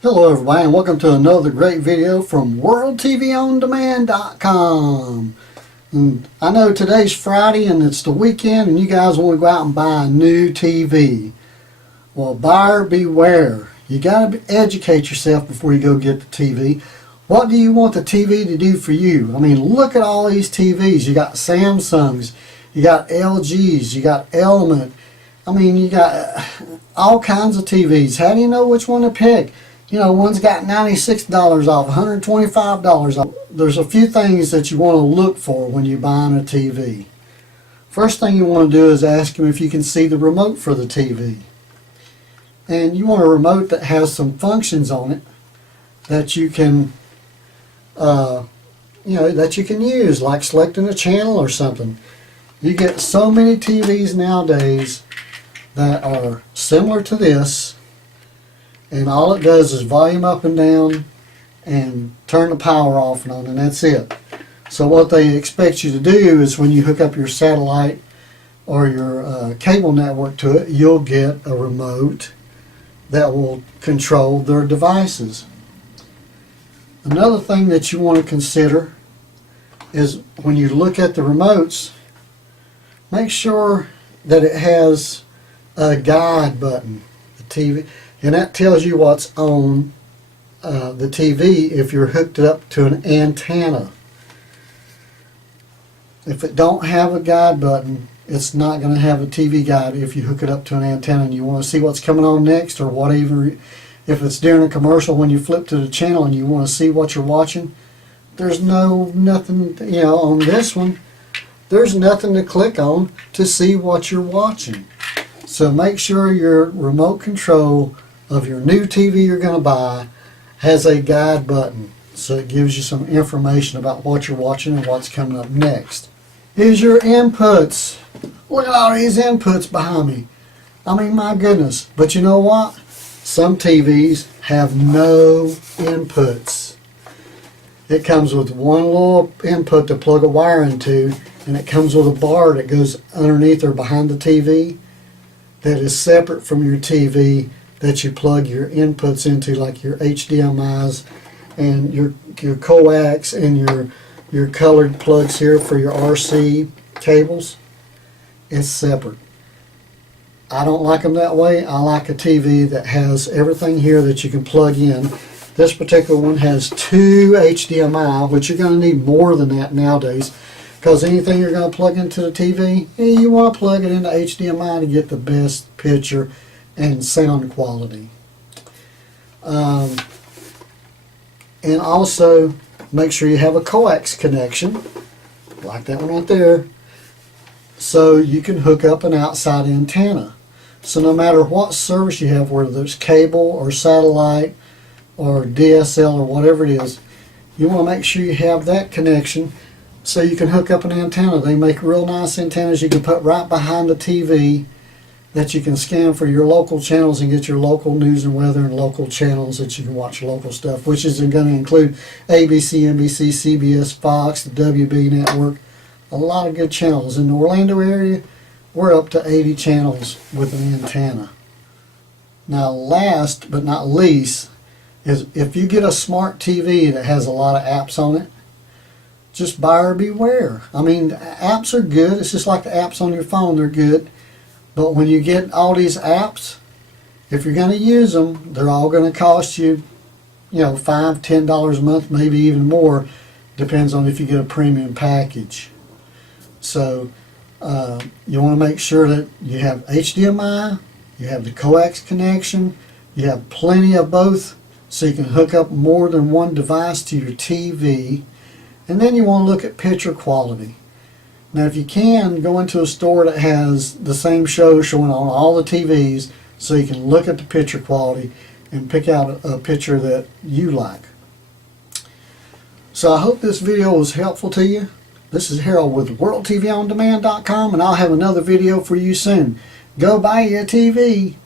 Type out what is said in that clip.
Hello everybody, and welcome to another great video from WorldTVOnDemand.com. And I know today's Friday and it's the weekend and you guys want to go out and buy a new TV. Well, buyer beware. You got to educate yourself before you go get the TV. What do you want the TV to do for you? I mean, look at all these TVs. You got Samsungs, you got LGs, you got Element. I mean, you got all kinds of TVs. How do you know which one to pick? You know, one's got $96 off, $125 off. There's a few things that you want to look for when you're buying a TV. First thing you want to do is ask them if you can see the remote for the TV. And you want a remote that has some functions on it that you can, that you can use, like selecting a channel or something. You get so many TVs nowadays that are similar to this. And all it does is volume up and down and turn the power off and on, and that's it. So what they expect you to do is when you hook up your satellite or your cable network to it, you'll get a remote that will control their devices. Another thing that you want to consider is when you look at the remotes, make sure that it has a guide button, the TV. And that tells you what's on the TV if you're hooked it up to an antenna. If it don't have a guide button, it's not going to have a TV guide if you hook it up to an antenna and you want to see what's coming on next, or whatever. If it's during a commercial when you flip to the channel and you want to see what you're watching, there's nothing, on this one, there's nothing to click on to see what you're watching. So make sure your remote control of your new TV you're going to buy has a guide button, so it gives you some information about what you're watching and what's coming up next. Here's your inputs. Look at all these inputs behind me. I mean, my goodness. But you know what? Some TVs have no inputs. It comes with one little input to plug a wire into, and it comes with a bar that goes underneath or behind the TV that is separate from your TV, that you plug your inputs into, like your HDMIs and your Coax and your colored plugs here for your RC cables. It's separate. I don't like them that way. I like a TV that has everything here that you can plug in. This particular one has two HDMI, which you're going to need more than that nowadays, because anything you're going to plug into the TV, you want to plug it into HDMI to get the best picture and sound quality. And also make sure you have a coax connection, like that one right there, so you can hook up an outside antenna. So no matter what service you have, whether it's cable or satellite or DSL or whatever it is, you want to make sure you have that connection so you can hook up an antenna. They make real nice antennas you can put right behind the TV that you can scan for your local channels and get your local news and weather and local channels that you can watch local stuff, which is going to include ABC, NBC, CBS, Fox, the WB network, a lot of good channels. In the Orlando area, we're up to 80 channels with an antenna. Now, last but not least, is if you get a smart TV that has a lot of apps on it, just buyer beware. I mean, apps are good. It's just like the apps on your phone. They're good. But when you get all these apps, if you're going to use them, they're all going to cost you, $5, $10 a month, maybe even more. Depends on if you get a premium package. So you want to make sure that you have HDMI, you have the coax connection, you have plenty of both, so you can hook up more than one device to your TV. And then you want to look at picture quality. Now, if you can, go into a store that has the same show showing on all the TVs, so you can look at the picture quality and pick out a picture that you like. So I hope this video was helpful to you. This is Harold with WorldTVOnDemand.com, and I'll have another video for you soon. Go buy you a TV.